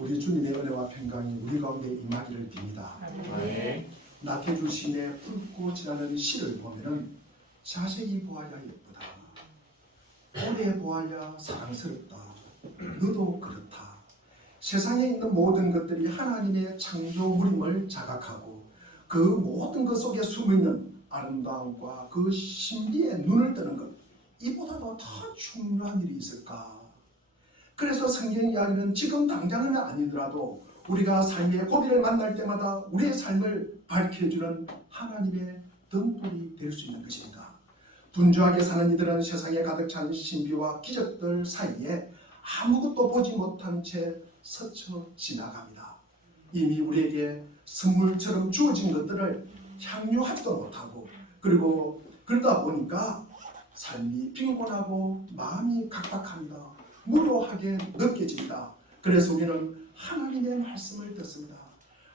우리 주님의 은혜와 평강이 우리 가운데 임하기를 빕니다. 나태주 시인의 붉고 지나는 시를 보면은 자세히 보아야 예쁘다, 오래 보아야 사랑스럽다, 너도 그렇다. 세상에 있는 모든 것들이 하나님의 창조물임을 자각하고 그 모든 것 속에 숨어있는 아름다움과 그 신비에 눈을 뜨는 것, 이보다도 더 중요한 일이 있을까? 그래서 성경 이야기는 지금 당장은 아니더라도 우리가 삶의 고비를 만날 때마다 우리의 삶을 밝혀주는 하나님의 등불이 될 수 있는 것입니다. 분주하게 사는 이들은 세상에 가득 찬 신비와 기적들 사이에 아무것도 보지 못한 채 스쳐 지나갑니다. 이미 우리에게 선물처럼 주어진 것들을 향유하지도 못하고, 그리고 그러다 보니까 삶이 빈곤하고 마음이 각박합니다. 무료하게 느껴진다. 그래서 우리는 하나님의 말씀을 듣습니다.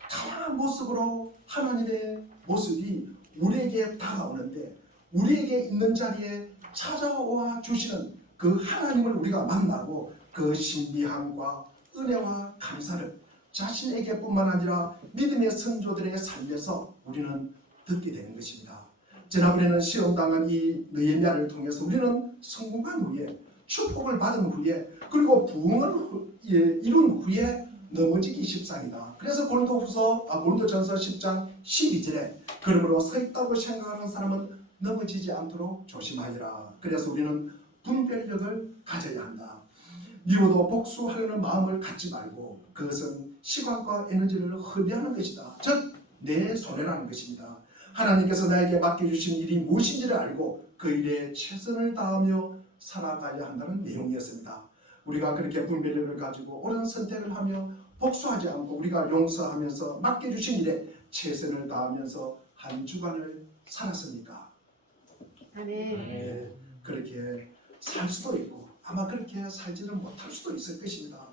다양한 모습으로 하나님의 모습이 우리에게 다가오는데, 우리에게 있는 자리에 찾아와 주시는 그 하나님을 우리가 만나고 그 신비함과 은혜와 감사를 자신에게 뿐만 아니라 믿음의 선조들의 삶에서 우리는 듣게 되는 것입니다. 지난번에는 시험당한 이 느헤미야를 통해서 우리는 성공한 후에, 축복을 받은 후에, 그리고 부흥을 이룬 후에 넘어지기 십상이다. 그래서 고린도전서 10장 12절에 그러므로 서 있다고 생각하는 사람은 넘어지지 않도록 조심하여라. 그래서 우리는 분별력을 가져야 한다. 미워도 복수하려는 마음을 갖지 말고 그것은 시간과 에너지를 허비하는 것이다. 즉 내 손해라는 것입니다. 하나님께서 나에게 맡겨주신 일이 무엇인지를 알고 그 일에 최선을 다하며 살아가야 한다는 내용이었습니다. 우리가 그렇게 분별력을 가지고 옳은 선택을 하며 복수하지 않고 우리가 용서하면서 맡겨주신 일에 최선을 다하면서 한 주간을 살았습니까? 네. 그렇게 살 수도 있고 아마 그렇게 살지는 못할 수도 있을 것입니다.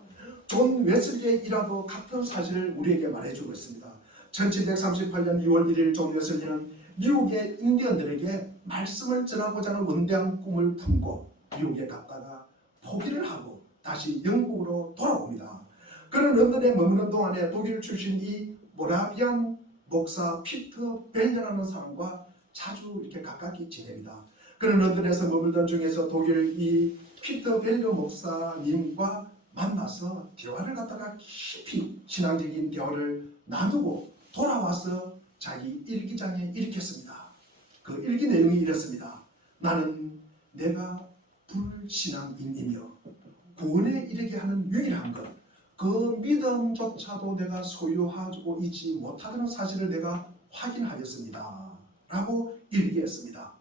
존 웨슬리의 일화도 같은 사실을 우리에게 말해주고 있습니다. 1738년 6월 1일 존 웨슬리는 미국의 인디언들에게 말씀을 전하고자 하는 원대한 꿈을 품고 미국에 갔다가 포기를 하고 다시 영국으로 돌아옵니다. 그는 런던에 머무는 동안에 독일 출신 이 모라비안 목사 피터 벨리라는 사람과 자주 이렇게 가깝게 지냅니다. 그는 런던에서 머물던 중에서 독일 이 피터 벨리 목사님과 만나서 대화를 갖다가 깊이 신앙적인 대화를 나누고 돌아와서 자기 일기장에 일으켰습니다. 그 일기 내용이 이렇습니다. 나는 내가 불신앙인이며 구원에 이르게 하는 유일한 것, 그 믿음조차도 내가 소유하고 있지 못하다는 사실을 내가 확인하였습니다. 라고 일기했습니다.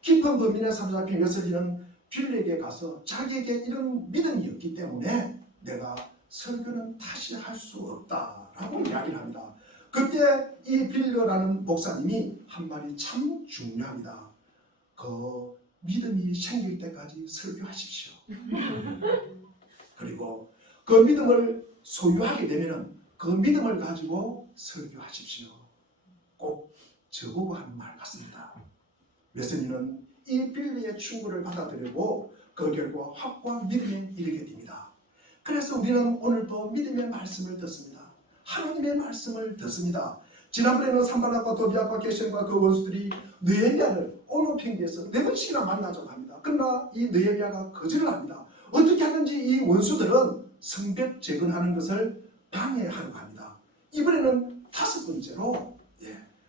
깊은 범인에 사로잡힌 웨슬리는 빌리에게 가서 자기에게 이런 믿음이 없기 때문에 내가 설교는 다시 할 수 없다라고 이야기를 합니다. 그때 이 빌러라는 목사님이 한 말이 참 중요합니다. 그 믿음이 생길 때까지 설교하십시오. 그리고 그 믿음을 소유하게 되면 그 믿음을 가지고 설교하십시오. 꼭 저보고 하는 말 같습니다. 웨슬리는 이 빌리의 충고를 받아들이고 그 결과 확고한 믿음에 이르게 됩니다. 그래서 우리는 오늘도 믿음의 말씀을 듣습니다. 하나님의 말씀을 듣습니다. 지난번에는 산발락과 도비악과 게셈과 그 원수들이 느헤미야를 오노 평지에서 4번씩이나 만나자고 합니다. 그러나 이 느헤미야가 거절을 합니다. 어떻게 하든지 이 원수들은 성벽 재건하는 것을 방해하려고 합니다. 이번에는 5번째로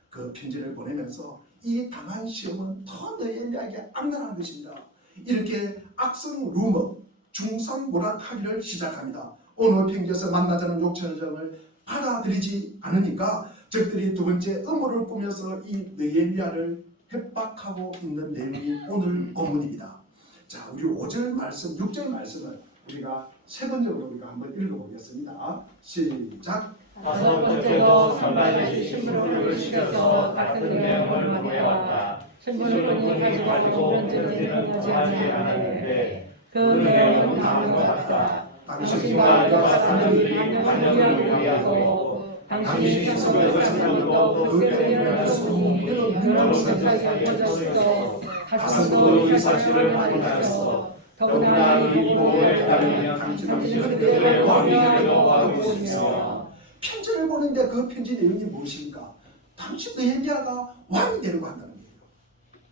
그 편지를 보내면서 이 당한 시험은 더 느헤미야에게 악랄한 것입니다. 이렇게 악성 루머, 중상모략하기를 시작합니다. 오노 평지에서 만나자는 요청을 받아들이지 않으니까 적들이 두 번째 음모를 꾸며서 이 느헤미야를 협박하고 있는 내용이 오늘 본문입니다. 자, 우리 5절 말씀, 6절 말씀을 우리가 세 번째로 우리가 한번 읽어보겠습니다. 시작. 5번째로 산발락이 신부를 시켜서 같은 내용을 보내왔다. 신부는 가지고 면제는 하지 않았는데 그 내용은 다음과 같다. 당신과 사람들이 반역을 위하고 당신이 스스로 스스로도 그 때문에 소문으로 사이에 알려졌어. 가슴도 이 사실을 확인하였어. 더구나 이 보고에 따르면 당신은 그들의 왕이 되려고 하고 있으며 했는데 그 편지 내용이 무엇입니까? 당시 느헤미야가 왕이 되려고 한다는 거예요.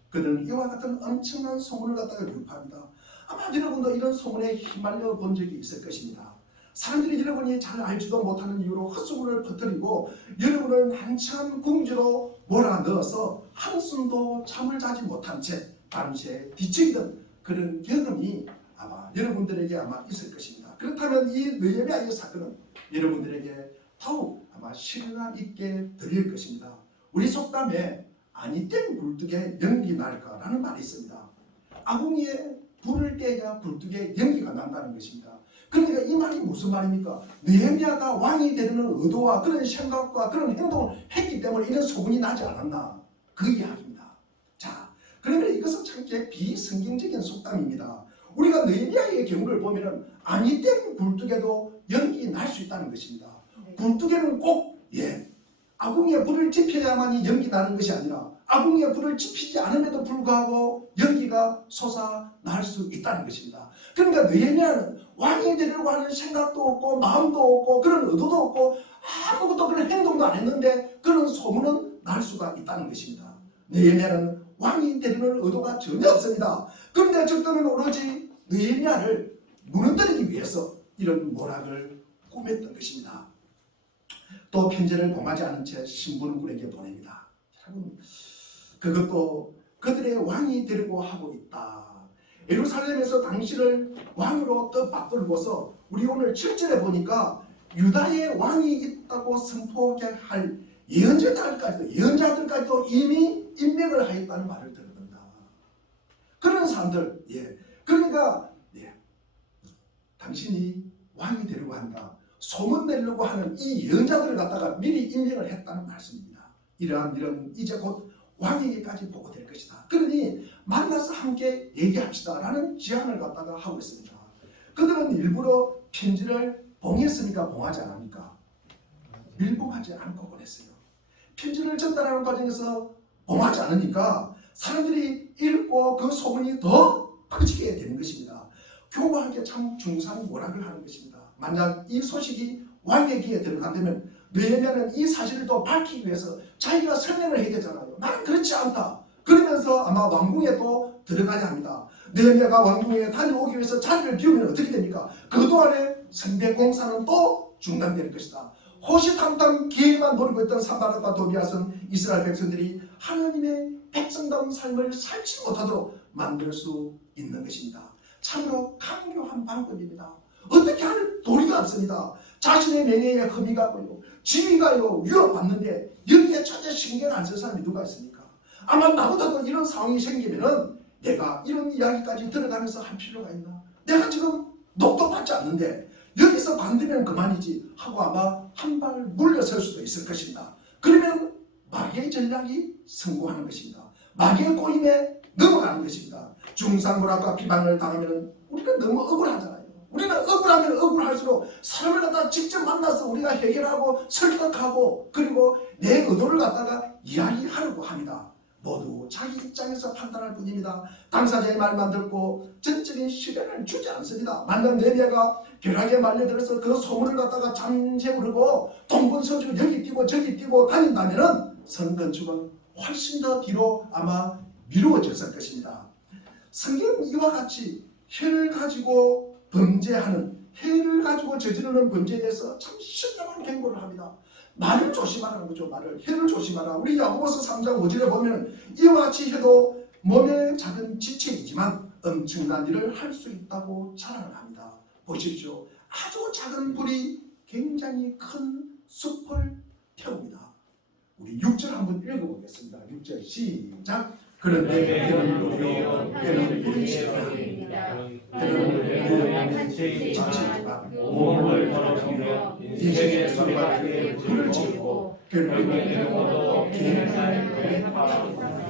그들은 이와 같은 엄청난 소문을 갖다가 유포합니다. 아마 여러분도 이런 소문에 휘말려 본 적이 있을 것입니다. 사람들이 여러분이 잘 알지도 못하는 이유로 헛소문을 퍼뜨리고 여러분을 한참 궁지로 몰아넣어서 한숨도 잠을 자지 못한 채 밤새 뒤척이던 그런 경험이 아마 여러분들에게 아마 있을 것입니다. 그렇다면 이 느헤미야의 사건은 여러분들에게 더욱 아마 실감 있게 들릴 것입니다. 우리 속담에 아니된 굴뚝에 연기 날까라는 말이 있습니다. 아궁이에 불을 떼야 굴뚝에 연기가 난다는 것입니다. 그러니까 이 말이 무슨 말입니까? 느헤미야가 왕이 되려는 의도와 그런 생각과 그런 행동을 했기 때문에 이런 소문이 나지 않았나, 그 이야기입니다. 자, 그러면 이것은 참 비성경적인 속담입니다. 우리가 느헤미야의 경우를 보면은 아니된 굴뚝에도 연기 날 수 있다는 것입니다. 굴뚝에는 꼭 아궁이에 불을 지펴야만이 연기 나는 것이 아니라 아궁이에 불을 지피지 않음에도 불구하고 연기가 솟아날 수 있다는 것입니다. 그러니까 느헤미야는 왕이 되려고 하는 생각도 없고 마음도 없고 그런 의도도 없고 아무것도 그런 행동도 안 했는데 그런 소문은 날 수가 있다는 것입니다. 느헤미야는 왕이 되려는 의도가 전혀 없습니다. 그런데 적들은 오로지 느헤미야를 무너뜨리기 위해서 이런 모략을 꾸몄던 것입니다. 또 편지를 봉하지 않은 채 신분군에게 보냅니다. 여러분, 그것도 그들의 왕이 되려고 하고 있다. 예루살렘에서 당신을 왕으로 뜻받들고서 우리 오늘 7절에 보니까 유다의 왕이 있다고 선포하게 할 예언자들까지도 이미 임명을 하였다는 말을 들었다. 그런 사람들, 그러니까 당신이 왕이 되려고 한다. 소문 내려고 하는 이 예언자들을 갖다가 미리 임명을 했다는 말씀입니다. 이런 이제 곧 왕에게까지 보고될 것이다. 그러니 만나서 함께 얘기합시다 라는 제안을 갖다가 하고 있습니다. 그들은 일부러 편지를 봉했습니까? 봉하지 않습니까? 밀봉하지 않고 보냈어요. 편지를 전달하는 과정에서 봉하지 않으니까 사람들이 읽고 그 소문이 더 퍼지게 되는 것입니다. 교묘하게 참 중상모략을 하는 것입니다. 만약 이 소식이 왕의 귀에 들어간다면 느헤미야는 이 사실을 또 밝히기 위해서 자기가 설명을 해야 되잖아요. 나는 그렇지 않다. 그러면서 아마 왕궁에 또 들어가야 합니다. 느헤미야가 왕궁에 다녀오기 위해서 자리를 비우면 어떻게 됩니까? 그동안에 선대 공사는 또 중단될 것이다. 호시탐탐 기회만 노리고 있던 산발락과 도비앗은 이스라엘 백성들이 하나님의 백성다운 삶을 살지 못하도록 만들 수 있는 것입니다. 참으로 강교한 방법입니다. 어떻게 할 도리가 없습니다. 자신의 명예에 흠이가 고요, 지위가요 위협받는데 여기에 전혀 신경 안 쓸 사람이 누가 있습니까? 아마 나보다도 이런 상황이 생기면은 내가 이런 이야기까지 들어가면서 할 필요가 있나? 내가 지금 녹도 받지 않는데 여기서 관두면 그만이지 하고 아마 한 발 물러설 수도 있을 것입니다. 그러면 마귀의 전략이 성공하는 것입니다. 마귀의 꼬임에 넘어가는 것입니다. 중상모략과 비방을 당하면 우리가 너무 억울하잖아요. 우리는 억울하면 억울할수록 사람을 갖다가 직접 만나서 우리가 해결하고 설득하고 그리고 내 의도를 갖다가 이야기하려고 합니다. 모두 자기 입장에서 판단할 뿐입니다. 당사자의 말만 듣고 전적인 실현을 주지 않습니다. 만약 느헤미야가 벼락에 말려들어서 그 소문을 갖다가 잠재우려고 동분서주 여기 뛰고 저기 뛰고 다닌다면 성건축은 훨씬 더 뒤로 아마 미루어졌을 것입니다. 성경은 이와 같이 혀를 가지고 범죄하는, 혀를 가지고 저지르는 범죄에 대해서 참 신중한 경고를 합니다. 말을 조심하라는 거죠. 혀를 조심하라. 우리 야고보서 3장 5절에 보면 이와 같이 혀도 몸의 작은 지체이지만 엄청난 일을 할 수 있다고 자랑을 합니다. 보십시오. 아주 작은 불이 굉장히 큰 숲을 태웁니다. 우리 6절 한번 읽어보겠습니다. 6절 시작. 그런데 혀는 불이 싫어합니다. 혀는 지체이지만 몸을 더럽히며 인생의 수레바퀴에 불을 지르고 결국은 영혼도 개인의 불에 빠집니다.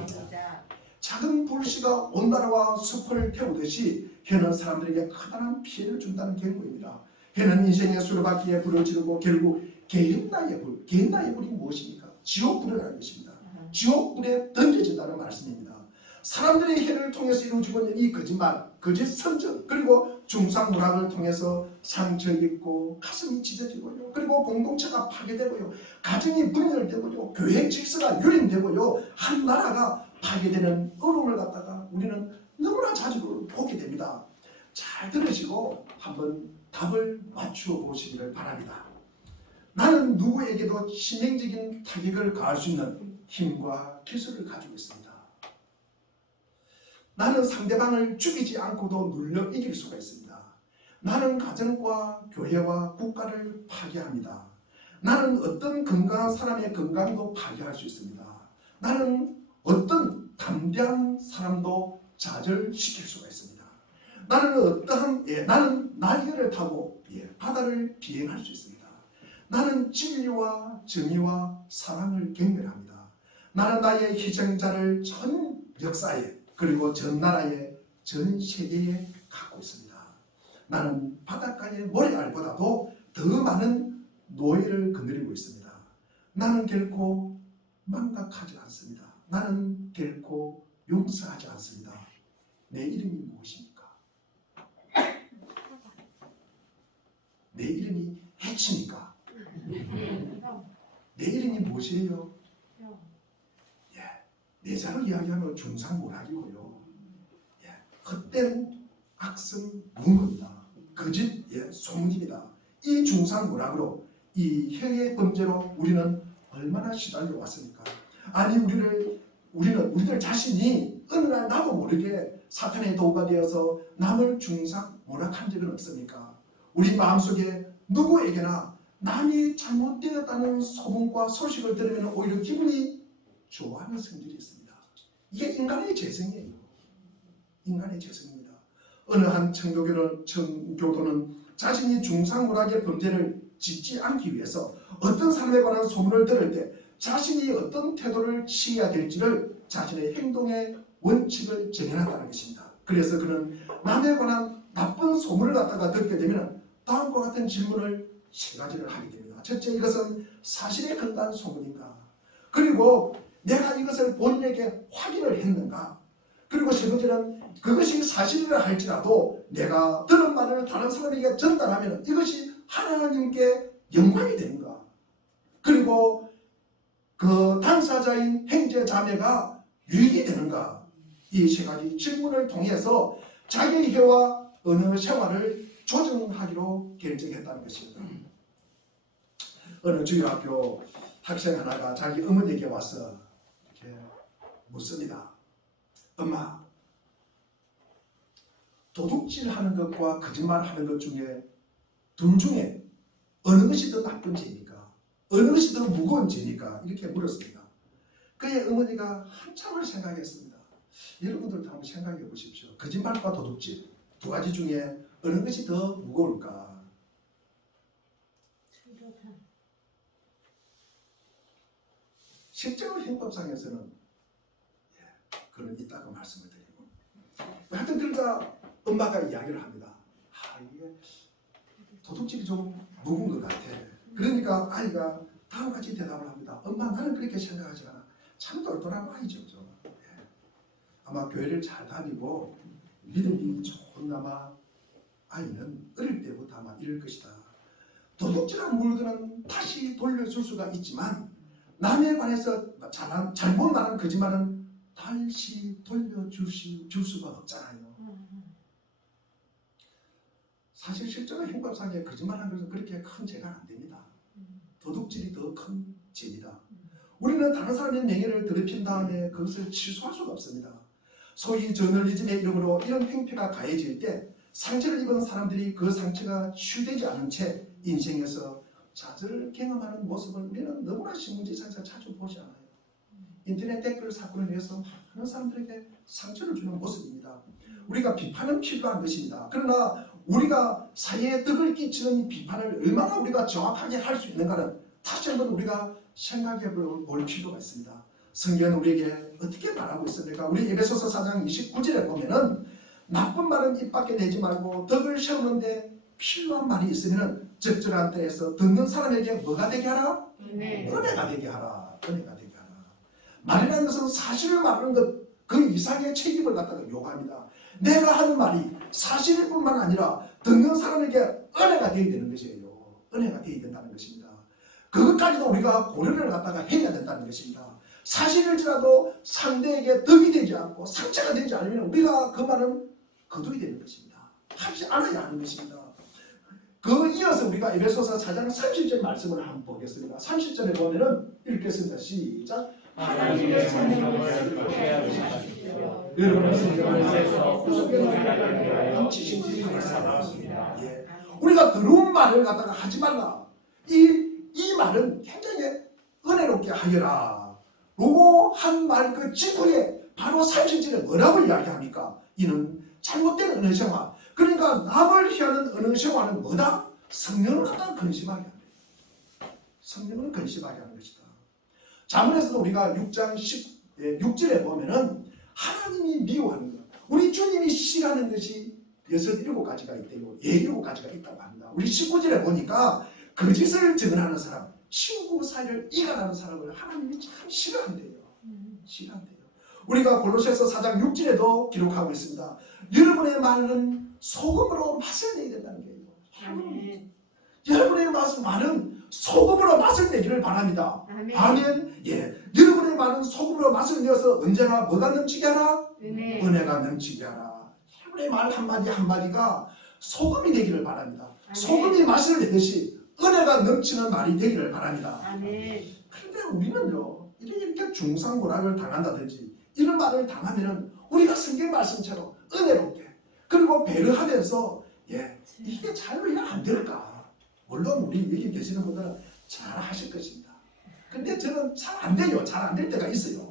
작은 불씨가 온 나라와 숲을 태우듯이 혀는 사람들에게 커다란 피해를 준다는 경고입니다. 혀는 인생의 수레바퀴에 불을 지르고 결국 개인나의 불, 개인나의 불이 무엇입니까? 지옥불이라는 것입니다. 지옥불에 던져진다는 말씀입니다. 사람들의 혀를 통해서 이루어지고 있는 이 거짓말, 거짓 선전, 그리고 중상모략을 통해서 상처 입고 가슴이 찢어지고요. 그리고 공동체가 파괴되고요. 가정이 분열되고요. 교회 질서가 유린되고요. 한 나라가 파괴되는 어려움을 갖다가 우리는 너무나 자주 보게 됩니다. 잘 들으시고 한번 답을 맞추어 보시기를 바랍니다. 나는 누구에게도 치명적인 타격을 가할 수 있는 힘과 기술을 가지고 있습니다. 나는 상대방을 죽이지 않고도 눌러 이길 수가 있습니다. 나는 가정과 교회와 국가를 파괴합니다. 나는 어떤 건강한 사람의 건강도 파괴할 수 있습니다. 나는 어떤 담대한 사람도 좌절시킬 수가 있습니다. 나는 날개를 타고 바다를 비행할 수 있습니다. 나는 진리와 정의와 사랑을 경멸합니다. 나는 나의 희생자를 전 역사에 그리고 전 나라에 전 세계에 갖고 있습니다. 나는 바닷가의 모래알보다도 더 많은 노예를 거느리고 있습니다. 나는 결코 망각하지 않습니다. 나는 결코 용서하지 않습니다. 내 이름이 무엇입니까? 내 이름이 해치니까. 내 이름이 무엇이에요? 내자로 이야기하면 중상모략이고요. 헛된 악성 무음입니다. 거짓 소문입니다. 이 중상모략으로 이 혀의 범죄로 우리는 얼마나 시달려 왔습니까? 아니 우리들 자신이 어느 날 나도 모르게 사탄의 도구가 되어서 남을 중상모략한 적은 없습니까? 우리 마음속에 누구에게나 남이 잘못되었다는 소문과 소식을 들으면 오히려 기분이 좋아하는 성질이 있습니다. 이게 인간의 재성이에요. 인간의 재성입니다. 어느 한 청교도는 자신이 중상모략의 범죄를 짓지 않기 위해서 어떤 사람에 관한 소문을 들을 때 자신이 어떤 태도를 취해야 될지를 자신의 행동의 원칙을 정해놨다는 것입니다. 그래서 그는 남에 관한 나쁜 소문을 갖다가 듣게 되면 다음과 같은 질문을 세 가지를 하게 됩니다. 첫째, 이것은 사실에 근거한 소문인가? 그리고 내가 이것을 본인에게 확인을 했는가? 그리고 세 번째는 그것이 사실이라 할지라도 내가 들은 말을 다른 사람에게 전달하면 이것이 하나님께 영광이 되는가? 그리고 그 당사자인 형제 자매가 유익이 되는가? 이 세 가지 질문을 통해서 자기의 혀와 언어 생활을 조정하기로 결정했다는 것입니다. 어느 주일학교 학생 하나가 자기 어머니에게 와서 이렇게 묻습니다. 엄마, 도둑질하는 것과 거짓말하는 것 중에 둘 중에 어느 것이 더 나쁜 죄입니까? 어느 것이 더 무거운 죄입니까? 이렇게 물었습니다. 그의 어머니가 한참을 생각했습니다. 여러분들도 한번 생각해 보십시오. 거짓말과 도둑질 두 가지 중에 어느 것이 더 무거울까? 실제로 형법상에서는 그런 있다고 말씀을 드리고, 하여튼 그러니까 엄마가 이야기를 합니다. 이게 도둑질이 좀 무거운 것 같아. 그러니까 아이가 다음 같이 대답을 합니다. 엄마, 나는 그렇게 생각하지 않아. 참 똘똘한 아이죠. 아마 교회를 잘 다니고 믿음이 좋은 아마 아이는 어릴 때부터 아마 이럴 것이다. 도둑질한 물건은 다시 돌려줄 수가 있지만 남에 관해서 잘못 말한 거짓말은 다시 돌려줄 수가 없잖아요. 사실 실제로 형법상에 거짓말한 것은 그렇게 큰 죄가 안 됩니다. 도둑질이 더 큰 죄입니다. 우리는 다른 사람의 명예를 더럽힌 다음에 그것을 취소할 수가 없습니다. 소위 저널리즘의 이름으로 이런 행패가 가해질 때 상처를 입은 사람들이 그 상처가 치유되지 않은 채 인생에서 좌절을 경험하는 모습을 우리는 너무나 신문지상에서 자주 보지 않아요. 인터넷 댓글 사건을 위해서 많은 사람들에게 상처를 주는 모습입니다. 우리가 비판은 필요한 것입니다. 그러나 우리가 사회에 덕을 끼치는 비판을 얼마나 우리가 정확하게 할 수 있는가는 다시 한번 우리가 생각해 볼 필요가 있습니다. 성경은 우리에게 어떻게 말하고 있습니까? 우리 에베소서 4장 29절에 보면은 나쁜 말은 입 밖에 내지 말고 덕을 세우는데 필요한 말이 있으면 적절한 때에서 듣는 사람에게 뭐가 되게 하라? 은혜가 되게 하라. 은혜가 되게 하라. 말이라는 것은 사실을 말하는 것 그 이상의 책임을 갖다가 요구합니다. 내가 하는 말이 사실일 뿐만 아니라 듣는 사람에게 은혜가 되어야 되는 것이에요. 은혜가 되어야 된다는 것입니다. 그것까지도 우리가 고려를 갖다가 해야 된다는 것입니다. 사실일지라도 상대에게 덕이 되지 않고 상처가 되지 않으면 우리가 그 말은 거둬야 되는 것입니다. 하지 않아야 하는 것입니다. 그 이어서 우리가 에베소서 4장 30절 말씀을 한번 보겠습니다. 30절에 보면은 읽겠습니다. 시작. 하나님의 성령을 거해야 하십시오. 여러분의 성령을 성령을 세서 구속을 하기 위하여 지신지 살았습니다. 예. 우리가 더러운 말을 갖다가 하지 말라. 이 말은 굉장히 은혜롭게 하여라. 로고 한 말 그 직후에 바로 30절에 뭐라고 이야기합니까? 이는 잘못된 은혜 생활. 그러니까 남을 향하는 은혜 생활은 뭐다? 성령을 갖다가 근심하게 하는 거예요. 성령을 근심하게 하는 것이다. 자문에서도 우리가 6장 6절에 보면은 하나님이 미워하는 것. 우리 주님이 싫어하는 것이 67가지가 있대요. 7가지가 있다고 합니다. 우리 19절에 보니까 거짓을 증언하는 사람, 친구 사이를 이간하는 사람을 하나님이 참 싫어한대요. 싫어한대요. 우리가 골로새서 4장 6절에도 기록하고 있습니다. 여러분의 말은 소금으로 맛을 내야 된다는 거예요. 여러분의 말은 소금으로 맛을 내기를 바랍니다. 아멘. 예. 여러분의 말은 소금으로 맛을 내어서 언제나 뭐가 넘치게 하라? 은혜가 넘치게 하라. 여러분의 말 한마디 한마디가 소금이 되기를 바랍니다. 소금이 맛을 내듯이 은혜가 넘치는 말이 되기를 바랍니다. 그런데 우리는요, 이렇게 중상모락을 당한다든지 이런 말을 당하면은 우리가 성경 말씀처럼 은혜롭게 그리고 배려하면서 이게 잘 왜 안 될까? 물론 우리 여기 계시는 분들은 잘 하실 것입니다. 근데 저는 잘 안 돼요. 잘 안 될 때가 있어요.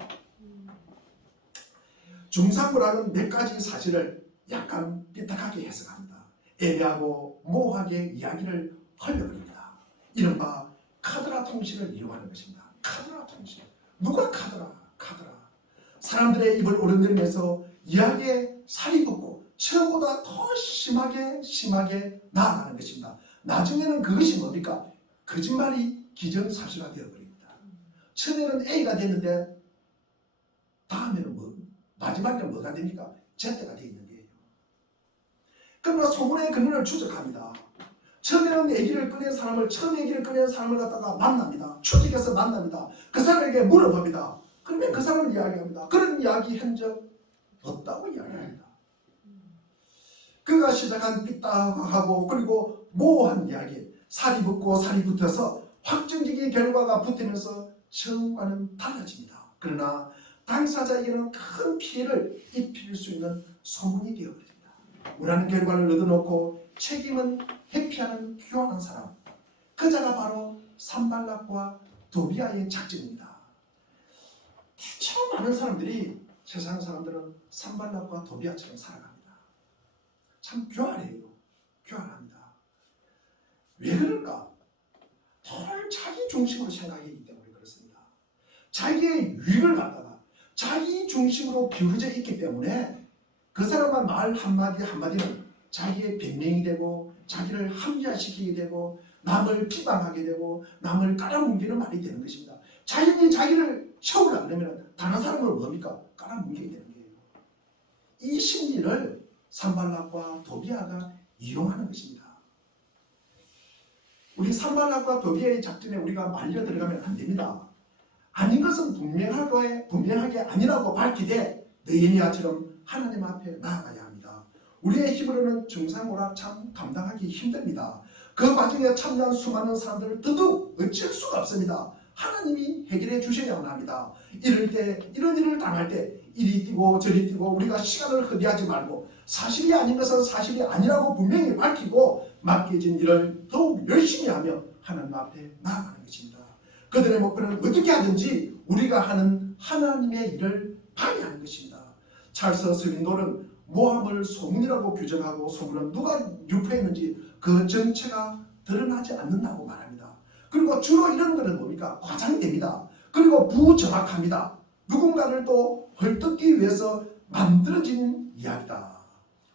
중상모락은 몇 가지 사실을 약간 삐딱하게 해석합니다. 애매하고 모호하게 이야기를 흘려버립니다. 이른바 카드라 통신을 이용하는 것입니다. 카드라 통신. 누가 카드라? 사람들의 입을 오르내리면서 이야기에 살이 붙고 처음보다 더 심하게 나아가는 것입니다. 나중에는 그것이 뭡니까? 거짓말이 기정사실화 되어버립니다. 처음에는 A가 됐는데 다음에는 마지막에는 뭐가 됩니까? Z가 되어 있는 거예요. 그러나 소문의 근원을 추적합니다. 처음 얘기를 꺼낸 사람을 갖다가 만납니다. 추적해서 만납니다. 그 사람에게 물어봅니다. 그러면 그 사람을 이야기합니다. 그런 이야기 한 적 없다고 이야기합니다. 그가 시작한 삐딱하고 그리고 모호한 이야기, 살이 붙고 살이 붙어서 확정적인 결과가 붙으면서 처음과는 달라집니다. 그러나 당사자에게는 큰 피해를 입힐 수 있는 소문이 되어버립니다. 원하는 결과를 얻어놓고 책임은 회피하는 교활한 사람, 그자가 바로 산발락과 도비아의 작전입니다. 처음 많은 사람들이 세상 사람들은 산발락과 도비아처럼 살아갑니다. 참 교활해요. 교활합니다. 왜 그럴까? 늘 자기 중심으로 생각하기 때문에 그렇습니다. 자기의 유익을 갖다가 자기 중심으로 기울어져 있기 때문에 그 사람만 말 한마디 한마디는 자기의 변명이 되고 자기를 합리화시키게 되고 남을 비방하게 되고 남을 깔아뭉개는 말이 되는 것입니다. 자신이 자기를 채우려 그러면 다른 사람을 뭡니까? 깔아뭉개게 되는 거예요. 이 심리를 산발락과 도비아가 이용하는 것입니다. 우리 산발락과 도비아의 작전에 우리가 말려 들어가면 안 됩니다. 아닌 것은 분명하게 아니라고 밝히되 느헤미야처럼 하나님 앞에 나아가야 합니다. 우리의 힘으로는 중상모락 참 감당하기 힘듭니다. 그 과정에 참여한 수많은 사람들을 더더욱 어쩔 수가 없습니다. 하나님이 해결해 주셔야만 합니다. 이럴 때, 이런 일을 당할 때 이리 뛰고 저리 뛰고 우리가 시간을 허비하지 말고 사실이 아닌 것은 사실이 아니라고 분명히 밝히고 맡겨진 일을 더욱 열심히 하며 하나님 앞에 나아가는 것입니다. 그들의 목표는 어떻게 하든지 우리가 하는 하나님의 일을 방해하는 것입니다. 찰스 스윈도는 모함을 소문이라고 규정하고 소문은 누가 유포했는지 그 정체가 드러나지 않는다고 말합니다. 그리고 주로 이런 것은 뭡니까? 과장됩니다. 그리고 부정확합니다. 누군가를 또 헐뜯기 위해서 만들어진 이야기다.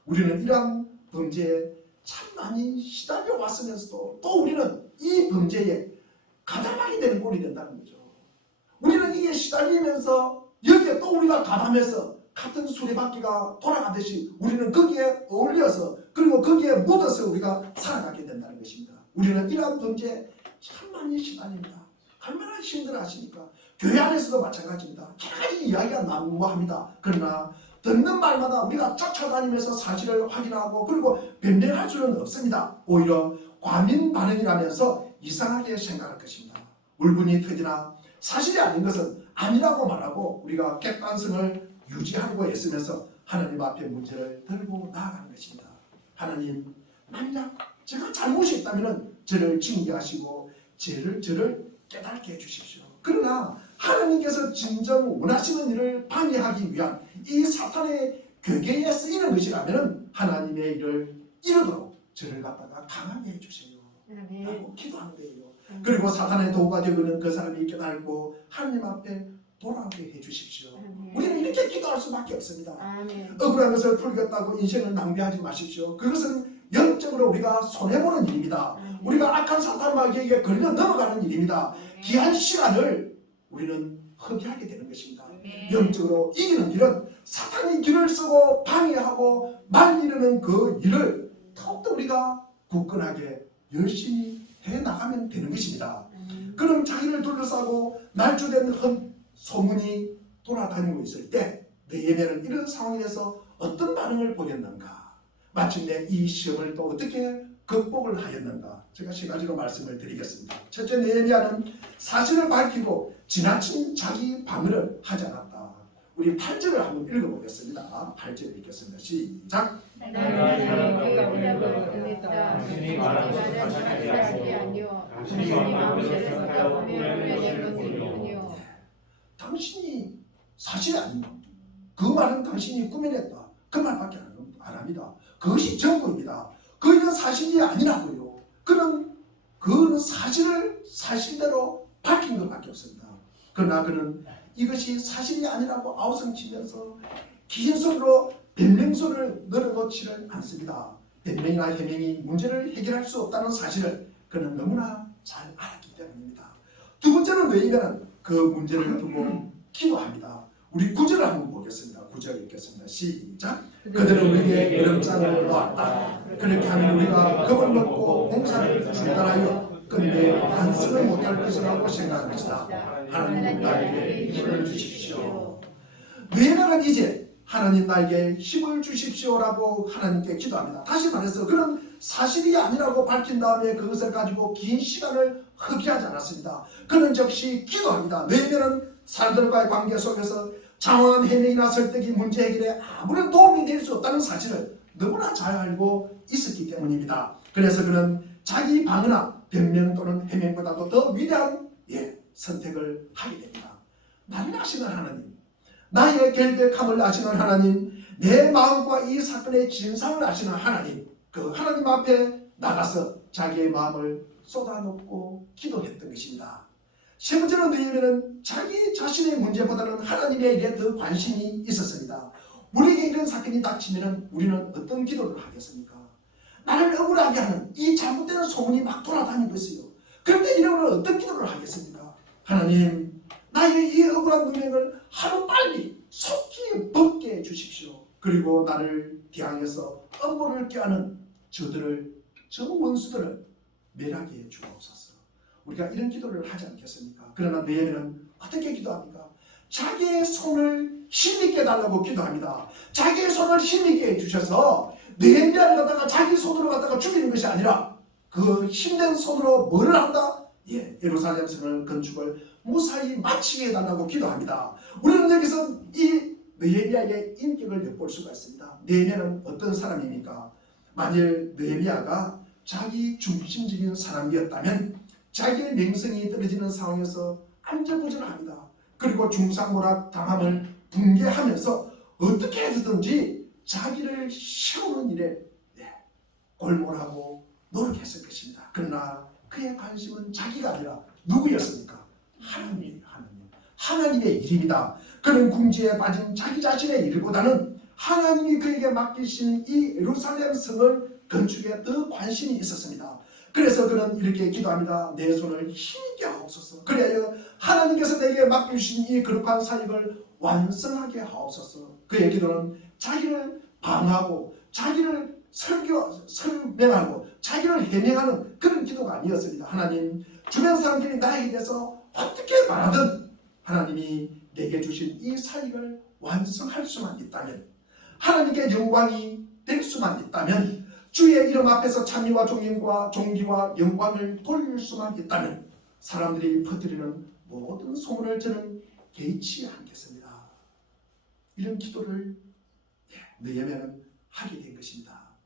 우리는 이러한 범죄에 참 많이 시달려 왔으면서도 또 우리는 이 범죄에 가담하게 되는 꼴이 된다는 거죠. 우리는 이게 시달리면서 여기에 또 우리가 가담해서 같은 수레바퀴가 돌아가듯이 우리는 거기에 어울려서 그리고 거기에 묻어서 우리가 살아가게 된다는 것입니다. 우리는 이러한 문제에 참 많이 시달립니다. 얼마나 힘들어 하십니까? 교회 안에서도 마찬가지입니다. 여러 가지 이야기가 난무합니다. 그러나 듣는 말마다 우리가 쫓아다니면서 사실을 확인하고 그리고 변명할 수는 없습니다. 오히려 과민 반응이라면서 이상하게 생각할 것입니다. 울분이 터지나 사실이 아닌 것은 아니라고 말하고 우리가 객관성을 유지하고 애쓰면서 하나님 앞에 문제를 들고 나아가는 것입니다. 하나님, 만약 제가 잘못이 있다면 저를 징계하시고 저를 깨닫게 해주십시오. 그러나 하나님께서 진정 원하시는 일을 방해하기 위한 이 사탄의 괴계에 쓰이는 것이라면 하나님의 일을 이루도록 저를 갖다가 강하게 해주세요 라고 기도하는 거예요. 그리고 사탄의 도구가 되고는 그 사람이 깨닫고 하나님 앞에 돌아오게 해주십시오. 우리는 이렇게 기도할 수밖에 없습니다. 억울한 것을 풀겠다고 인생을 낭비하지 마십시오. 그것은 영적으로 우리가 손해보는 일입니다. 우리가 악한 사탄에게 걸려 넘어가는 일입니다. 귀한 시간을 우리는 허비하게 되는 것입니다. 영적으로 이기는 일은 사탄이 길을 쓰고 방해하고 말리려는 그 일을 더욱더 우리가 굳건하게 열심히 해나가면 되는 것입니다. 그럼 자기를 둘러싸고 날조된 소문이 돌아다니고 있을 때 느헤미야는 이런 상황에서 어떤 반응을 보였는가? 마침내 이 시험을 또 어떻게 극복을 하였는가? 제가 세 가지로 말씀을 드리겠습니다. 첫째, 느헤미야는 사실을 밝히고 지나친 자기 방어를 하지 않았다. 우리 8절을 한번 읽어보겠습니다. 8절 읽겠습니다. 시작. 당신이 말한 것을 사실이 아니요 당신이 말한 것을 생각하여 꾸며낸 것이군요. 당신이 사실이 아니요. 그 말은 당신이 꾸며냈다. 그 말밖에 안 합니다. 그것이 전부입니다. 그는 사실이 아니라고요. 그는 사실을 사실대로 밝힌 것밖에 없습니다. 그러나 그는 이것이 사실이 아니라고 아우성치면서 긴 손으로 변명소를 늘어놓지를 않습니다. 변명이나 해명이 문제를 해결할 수 없다는 사실을 그는 너무나 잘 알았기 때문입니다. 두 번째는 왜냐하면 그 문제를 두고 기도합니다. 우리 9절을 한번 보겠습니다. 9절 읽겠습니다. 시작. 그들은 우리에게 얼음장을 놓았다. 그렇게 하면 우리가 겁을 먹고 공사를 중단하여 끝내 단서를 못할 것이라고 생각할 것이다. 하나님 나에게 힘을 주십시오. 왜냐하면 이제 하나님 나에게 힘을 주십시오라고 하나님께 기도합니다. 다시 말해서 그는 사실이 아니라고 밝힌 다음에 그것을 가지고 긴 시간을 허비하지 않았습니다. 그는 즉시 기도합니다. 왜냐하면 사람들과의 관계 속에서 장황한 해명이나 설득이 문제 해결에 아무런 도움이 될 수 없다는 사실을 너무나 잘 알고 있었기 때문입니다. 그래서 그는 자기 방어나 변명 또는 해명보다도 더 위대한 선택을 하게 됩니다. 나를 아시는 하나님, 나의 결백함을 아시는 하나님, 내 마음과 이 사건의 진상을 아시는 하나님, 그 하나님 앞에 나가서 자기의 마음을 쏟아놓고 기도했던 것입니다. 세 번째로 느헤미야는 자기 자신의 문제보다는 하나님의 일에 더 관심이 있었습니다. 우리에게 이런 사건이 닥치면 우리는 어떤 기도를 하겠습니까? 나를 억울하게 하는 이 잘못된 소문이 막 돌아다니고 있어요. 그런데 이러면 어떤 기도를 하겠습니까? 하나님, 나의 이 억울한 누명을 하루빨리 속히 벗게 해주십시오. 그리고 나를 향해서 업무를 꾀하는 저 원수들을 멸하게 해 주옵소서. 우리가 이런 기도를 하지 않겠습니까? 그러나 느헤미야는 어떻게 기도합니까? 자기의 손을 힘있게 해달라고 기도합니다. 자기의 손을 힘있게 해주셔서 느헤미야를 갖다가 자기 손으로 갖다가 죽이는 것이 아니라 그 힘든 손으로 뭐를 한다? 예루살렘 성을 건축을 무사히 마치게 해달라고 기도합니다. 우리는 여기서 이 느헤미야의 인격을 엿볼 수가 있습니다. 느헤미야는 어떤 사람입니까? 만일 느헤미야가 자기 중심적인 사람이었다면 자기의 명성이 떨어지는 상황에서 안절부절합니다. 그리고 중상모략 당함을 붕괴하면서 어떻게 해서든지 자기를 세우는 일에 골몰하고 노력했을 것입니다. 그러나 그의 관심은 자기가 아니라 누구였습니까? 하나님의 일입니다. 그는 궁지에 빠진 자기 자신의 일보다는 하나님이 그에게 맡기신 이 예루살렘 성을 건축에 더 관심이 있었습니다. 그래서 그는 이렇게 기도합니다. 내 손을 힘있게 하옵소서. 그래야 하나님께서 내게 맡기신 이 거룩한 사역을 완성하게 하옵소서. 그의 기도는 자기를 방하고 자기를 설명하고 자기를 해명하는 그런 기도가 아니었습니다. 하나님, 주변 사람들이 나에게 대해서 어떻게 말하든 하나님이 내게 주신 이 사역을 완성할 수만 있다면, 하나님께 영광이 될 수만 있다면, 주의 이름 앞에서 찬미와 존경과 존귀와 영광을 돌릴 수만 있다면 사람들이 퍼뜨리는 모든 소문을 저는 개의치 않겠습니다. 이런 기도를 느헤미야는 하게 된 것입니다.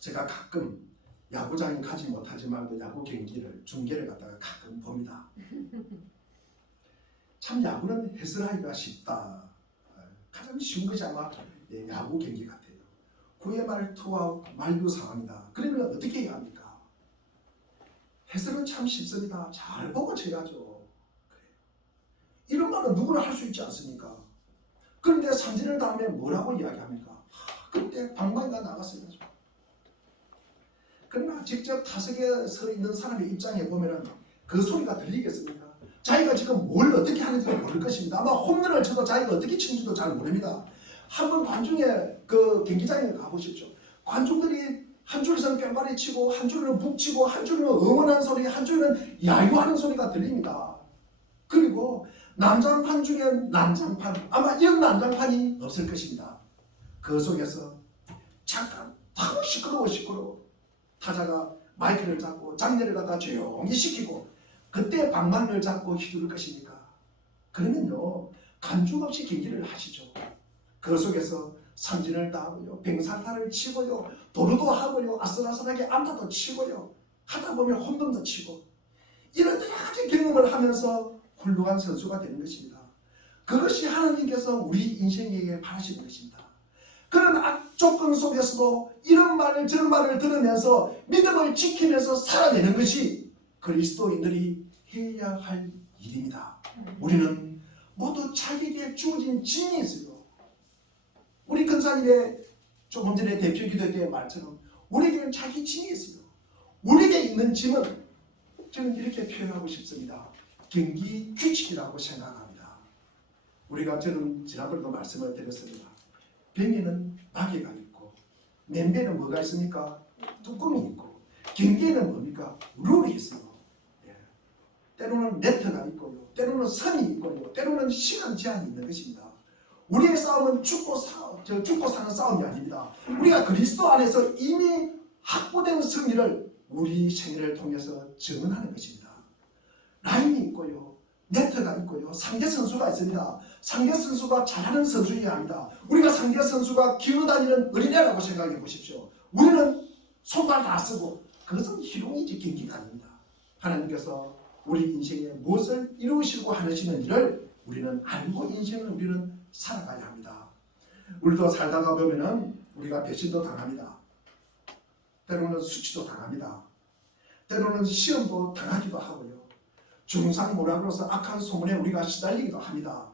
제가 가끔 야구장에 가지 못하지만 야구 경기를 중계를 갖다가 가끔 봅니다. 참 야구는 해설하기가 쉽다. 가장 쉬운 것이 아마 야구 경기 같아요. 구회 말투와 만루 상황이다. 그러면 어떻게 해야 합니까? 해설은 참 쉽습니다. 잘 보고 쳐야죠. 그래요. 이런 말은 누구나 할 수 있지 않습니까? 그런데 삼진을 당하면 뭐라고 이야기합니까? 그때 방망이가 나갔어야죠. 그러나 직접 타석에 서 있는 사람의 입장에 보면 그 소리가 들리겠습니까? 자기가 지금 뭘 어떻게 하는지도 모를 것입니다. 아마 홈런을 쳐도 자기가 어떻게 치는지도 잘 모릅니다. 한번 관중에 그 경기장에 가보십시오. 관중들이 한 줄에서는 꽹과리 치고 한 줄은 북치고 한 줄은 응원하는 소리, 한 줄은 야유하는 소리가 들립니다. 그리고 난장판 중에 난장판, 아마 이런 난장판이 없을 것입니다. 그 속에서 잠깐 너무 시끄러워 타자가 마이크를 잡고 장례를 갖다 조용히 시키고 그때 방망이를 잡고 휘두를 것입니까? 그러면요 간죽 없이 경기를 하시죠. 그 속에서 삼진을 따고요, 뱅사타를 치고요, 도루도 하고요, 아슬아슬하게 안타도 치고요, 하다 보면 홈런도 치고 이런 여러 가지 경험을 하면서 훌륭한 선수가 되는 것입니다. 그것이 하나님께서 우리 인생에게 바라시는 것입니다. 그런 악조건 속에서도 이런 말을 저런 말을 들으면서 믿음을 지키면서 살아내는 것이 그리스도인들이 해야 할 일입니다. 우리는 모두 자기에게 주어진 짐이 있어요. 우리 근사님의 조금 전에 대표 기도의 말처럼 우리에게는 자기 짐이 있어요. 우리에게 있는 짐은 저는 이렇게 표현하고 싶습니다. 경기 규칙이라고 생각합니다. 우리가 저는 지난번에도 말씀을 드렸습니다. 병에는 마개가 있고 냄비에는 뭐가 있습니까? 뚜껑이 있고 경기에는 뭡니까? 룰이 있어요. 때로는 네트가 있고요, 때로는 선이 있고요, 때로는 시간 제한이 있는 것입니다. 우리의 싸움은 죽고 사는 싸움이 아닙니다. 우리가 그리스도 안에서 이미 확보된 승리를 우리 생애를 통해서 증언하는 것입니다. 라인이 있고요, 네트가 있고요, 상대 선수가 있습니다. 상대 선수가 잘하는 선수여야 합니다. 우리가 상대 선수가 기어다니는 어린애라고 생각해 보십시오. 우리는 손발 다 쓰고 그것은 희롱이지 경기가 아닙니다. 하나님께서 우리 인생에 무엇을 이루시고 하시는지를 우리는 알고 인생을 우리는 살아가야 합니다. 우리도 살다가 보면은 우리가 배신도 당합니다. 때로는 수치도 당합니다. 때로는 시험도 당하기도 하고요. 중상모락으로서 악한 소문에 우리가 시달리기도 합니다.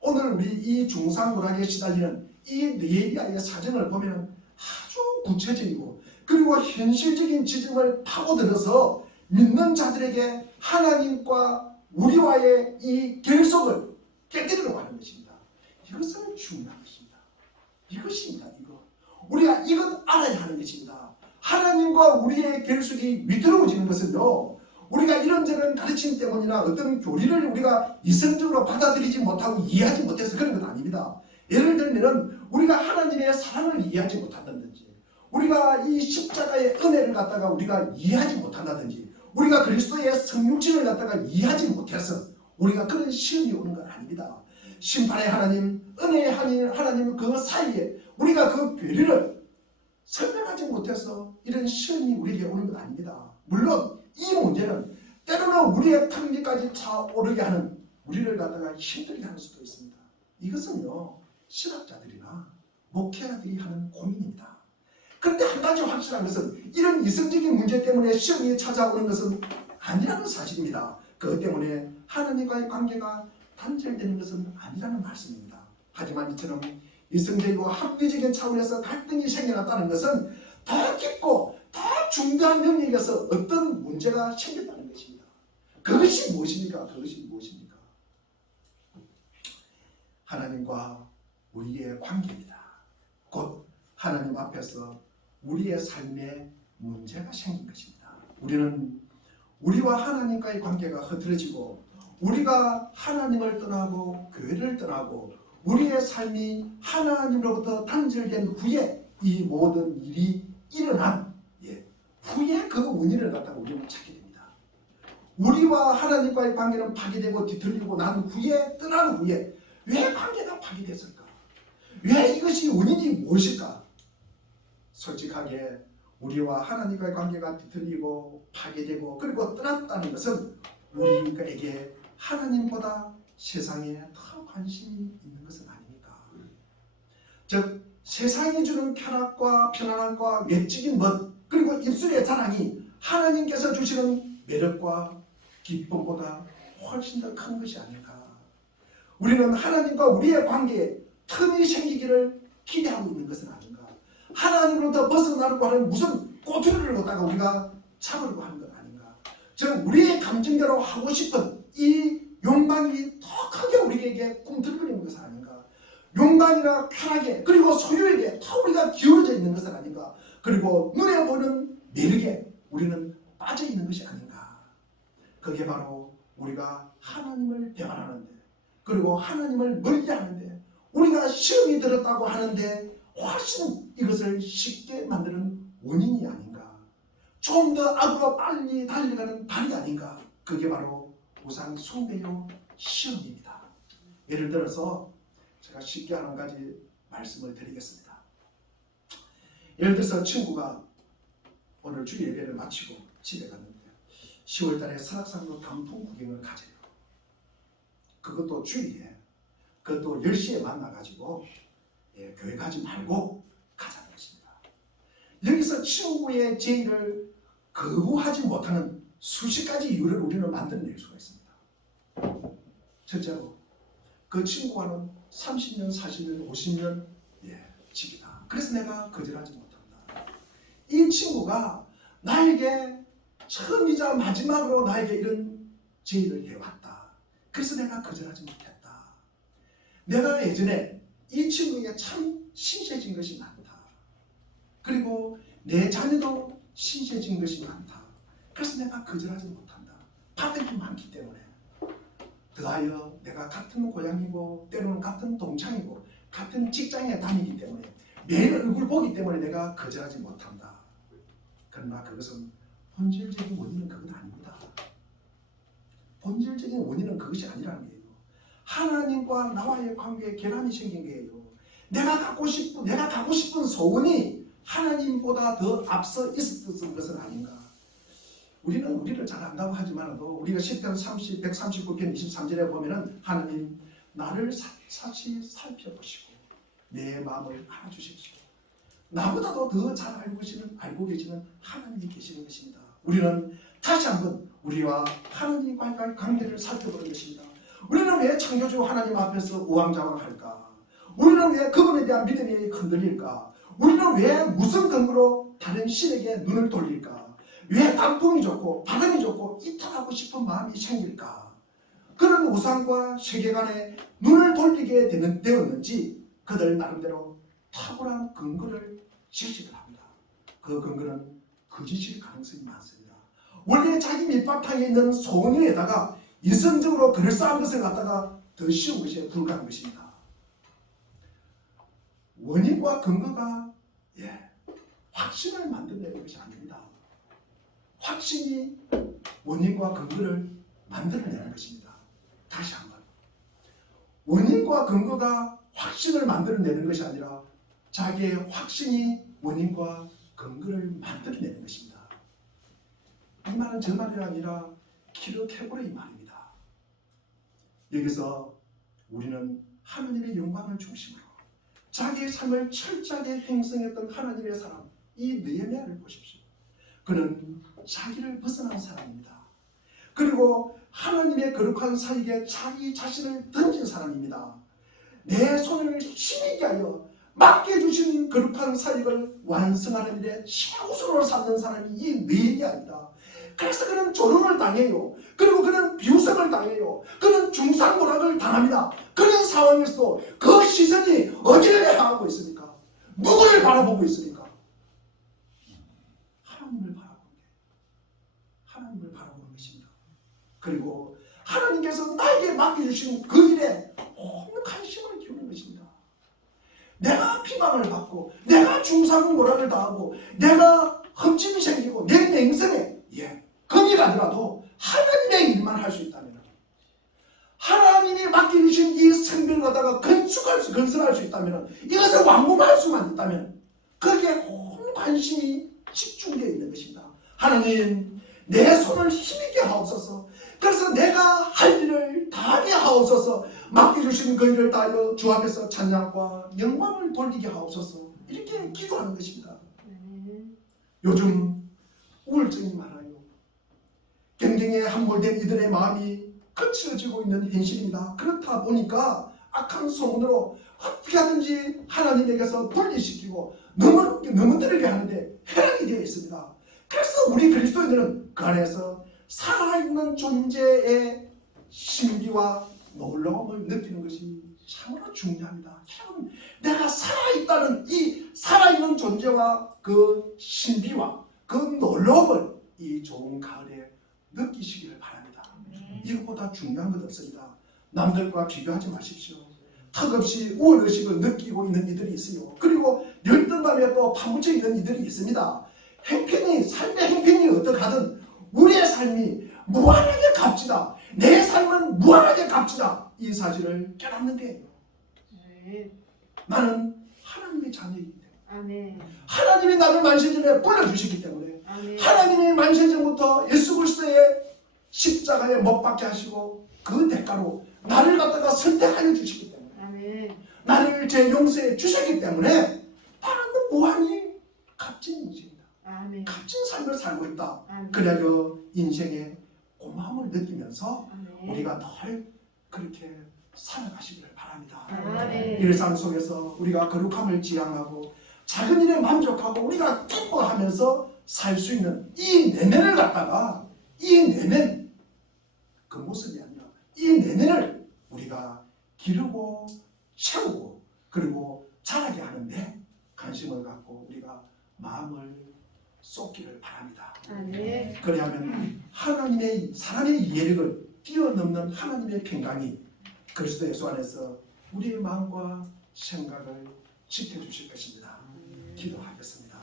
오늘 우리 이 중상모락에 시달리는 이 느헤미야의 사정을 보면 아주 구체적이고 그리고 현실적인 지점을 파고들어서 믿는 자들에게 하나님과 우리와의 이 결속을 깨뜨리려고 하는 것입니다. 이것은 중요한 것입니다. 이것입니다. 우리가 이건 알아야 하는 것입니다. 하나님과 우리의 결속이 위태로워지는 것은요, 우리가 이런저런 가르침 때문이나 어떤 교리를 우리가 이성적으로 받아들이지 못하고 이해하지 못해서 그런 건 아닙니다. 예를 들면 우리가 하나님의 사랑을 이해하지 못한다든지, 우리가 이 십자가의 은혜를 갖다가 우리가 이해하지 못한다든지, 우리가 그리스도의 성육신을 갖다가 이해하지 못해서 우리가 그런 시험이 오는 건 아닙니다. 심판의 하나님, 은혜의 하나님 그 사이에 우리가 그 괴리를 설명하지 못해서 이런 시험이 우리에게 오는 건 아닙니다. 물론 이 문제는 때로는 우리의 탕리까지 차오르게 하는, 우리를 갖다가 힘들게 하는 수도 있습니다. 이것은요 신학자들이나 목회자들이 하는 고민입니다. 그런데 한 가지 확실한 것은 이런 이성적인 문제 때문에 시험이 찾아오는 것은 아니라는 사실입니다. 그것 때문에 하나님과의 관계가 단절되는 것은 아니라는 말씀입니다. 하지만 이처럼 이성적이고 합리적인 차원에서 갈등이 생겨났다는 것은 더 깊고 더 중대한 영역에서 어떤 문제가 생겼다는 것입니다. 그것이 무엇입니까? 그것이 무엇입니까? 하나님과 우리의 관계입니다. 곧 하나님 앞에서 우리의 삶에 문제가 생긴 것입니다. 우리는 우리와 하나님과의 관계가 흐트러지고 우리가 하나님을 떠나고 교회를 떠나고 우리의 삶이 하나님으로부터 단절된 후에 이 모든 일이 일어난 후에 그 원인을 갖다가 우리는 찾게 됩니다. 우리와 하나님과의 관계는 파괴되고 뒤틀리고 난 후에 떠난 후에 왜 관계가 파괴됐을까? 왜 이것이 원인이 무엇일까? 솔직하게 우리와 하나님과의 관계가 뒤틀리고 파괴되고 그리고 떠났다는 것은 우리에게 하나님보다 세상에 더 관심이 있는 것은 아닙니까? 즉 세상이 주는 쾌락과 편안함과 외적인 멋 그리고 입술의 자랑이 하나님께서 주시는 매력과 기쁨보다 훨씬 더 큰 것이 아닐까? 우리는 하나님과 우리의 관계에 틈이 생기기를 기대하고 있는 것은 아닌가? 하나님으로부터 벗어나려고 하는 무슨 꼬투리를 갖다가 우리가 잡으려고 하는 것 아닌가? 즉 우리의 감정대로 하고 싶은 이 욕망이 더 크게 우리에게 꿈틀거리는 것은 아닌가? 욕망이나 쾌락에 그리고 소유에게 더 우리가 기울어져 있는 것은 아닌가? 그리고 눈에 보이는 매력에 우리는 빠져 있는 것이 아닌가? 그게 바로 우리가 하나님을 배반하는데 그리고 하나님을 멀리하는데 우리가 시험이 들었다고 하는데 훨씬 이것을 쉽게 만드는 원인이 아닌가? 좀 더 앞으로 빨리 달려가는 발이 아닌가? 그게 바로 우상 숭배요 시험입니다. 예를 들어서 제가 쉽게 한 가지 말씀을 드리겠습니다. 예를 들어서 친구가 오늘 주일 예배를 마치고 집에 갔는데 10월달에 설악산으로 단풍 구경을 가재요. 그것도 주일에 그것도 10시에 만나가지고 교회 가지 말고 가자는 것입니다. 여기서 친구의 제의를 거부하지 못하는 수십 가지 이유를 우리는 만들어낼 수가 있습니다. 첫째로 그 친구와는 30년, 40년, 50년 지기다. 그래서 내가 거절하지 못한다. 이 친구가 나에게 처음이자 마지막으로 나에게 이런 제의를 해왔다. 그래서 내가 거절하지 못했다. 내가 예전에 이 친구에게 참 신세진 것이 많다. 그리고 내 자녀도 신세진 것이 많다. 그래서 내가 거절하지 못한다. 받을 게 많기 때문에. 더하여 내가 같은 고향이고 때로는 같은 동창이고 같은 직장에 다니기 때문에 매일 얼굴 보기 때문에 내가 거절하지 못한다. 그러나 그것은 본질적인 원인은 그건 아닙니다. 본질적인 원인은 그것이 아니라는 거예요. 하나님과 나와의 관계에 결함이 생긴 거예요. 내가 가고 싶은 소원이 하나님보다 더 앞서 있었던 것은 아닌가. 우리는 우리를 잘 안다고 하지만도 우리가 10편 139편 23절에 보면은 하나님 나를 사시 살펴보시고 내 마음을 알아주십시오. 나보다도 더 잘 알고 계시는 하나님이 계시는 것입니다. 우리는 다시 한번 우리와 하나님과의 관계를 살펴보는 것입니다. 우리는 왜 창조주 하나님 앞에서 우왕좌왕할까? 우리는 왜 그분에 대한 믿음이 흔들릴까? 우리는 왜 무슨 근거로 다른 신에게 눈을 돌릴까? 왜 단풍이 좋고 바람이 좋고 이탈하고 싶은 마음이 생길까? 그런 우상과 세계관에 눈을 돌리게 되었는지 그들 나름대로 탁월한 근거를 제시를 합니다. 그 근거는 거짓일 가능성이 많습니다. 원래 자기 밑바탕에 있는 소원에다가 이성적으로 그럴싸한 것을 갖다가 더 쉬운 것에 불과한 것입니다. 원인과 근거가 확신을 만들어내는 것이 아닙니다. 확신이 원인과 근거를 만들어내는 것입니다. 다시 한번 원인과 근거가 확신을 만들어내는 것이 아니라 자기의 확신이 원인과 근거를 만들어내는 것입니다. 이 말은 저 말이 아니라 키르 케고르의 말입니다. 여기서 우리는 하나님의 영광을 중심으로 자기의 삶을 철저하게 행성했던 하나님의 사람 이 느헤미야를 보십시오. 그는 자기를 벗어난 사람입니다. 그리고 하나님의 거룩한 사익에 자기 자신을 던진 사람입니다. 내 손을 힘있게 하여 맡겨주신 거룩한 사익을 완성하는 일에 최우선으로 삼는 사람이 이 느헤미야입니다. 그래서 그는 조롱을 당해요. 그리고 그는 비웃음을 당해요. 그는 중상모락을 당합니다. 그런 상황에서도 그 시선이 어디를 향하고 있습니까? 누구를 바라보고 있습니까? 하나님을 바라보는 것입니다. 그리고 하나님께서 나에게 맡겨주신 그 일에 온 관심을 기울이는 것입니다. 내가 비방을 받고 내가 중상모란을 당하고 내가 흠집이 생기고 내 맹성에 금이 가더라도 하나님의 일만 할 수 있다면, 하나님이 맡겨주신 이 성벽을 갖다가 건설할 수 있다면, 이것을 완공할 수만 있다면 거기에 온 관심이 집중되어 있는 것입니다. 하나님, 내 손을 힘있게 하옵소서. 그래서 내가 할 일을 다하게 하옵소서. 맡겨주신 그 일을 다하여 주 앞에서 찬양과 영광을 돌리게 하옵소서. 이렇게 기도하는 것입니다. 요즘 우울증이 많아요. 경쟁에 함몰된 이들의 마음이 거칠어지고 있는 현실입니다. 그렇다 보니까 악한 소문으로 어떻게 하든지 하나님에게서 분리시키고 넘어뜨리게 하는데 해당이 되어 있습니다. 그래서 우리 그리스도인들은 그 안에서 살아있는 존재의 신비와 놀라움을 느끼는 것이 참으로 중요합니다. 참 내가 살아있다는 이 살아있는 존재와 그 신비와 그 놀라움을 이 좋은 가을에 느끼시기를 바랍니다. 이것보다 중요한 것 없습니다. 남들과 비교하지 마십시오. 턱없이 우월의식을 느끼고 있는 이들이 있어요. 그리고 열등감에 또 파묻혀 있는 이들이 있습니다. 삶의 행편이 어떡하든 우리의 삶이 무한하게 값지다. 내 삶은 무한하게 값지다. 이 사실을 깨닫는데 나는 하나님의 자녀이기 때문에, 하나님이 나를 만세전에 불러주시기 때문에, 하나님이 만세전부터 예수 그리스도의 십자가에 못 박게 하시고 그 대가로 나를 갖다가 선택하여 주시기 때문에, 나를 제 용서해 주셨기 때문에 나는 무한히 값진 인생이다. 값진 삶을 살고 있다. 그래야 인생의 고마움을 느끼면서 우리가 늘 그렇게 살아가시기를 바랍니다. 일상 속에서 우리가 거룩함을 지향하고 작은 일에 만족하고 우리가 기뻐하면서 살 수 있는 이 내면을 갖다가, 이 내면, 그 모습이 아니라 이 내면을 우리가 기르고 채우고 그리고 자라게 하는데 관심을 갖고 우리가 마음을 쏟기를 바랍니다. 그리하면 하나님의, 사람의 이해력을 뛰어넘는 하나님의 평강이 그리스도 예수 안에서 우리의 마음과 생각을 지켜주실 것입니다. 기도하겠습니다.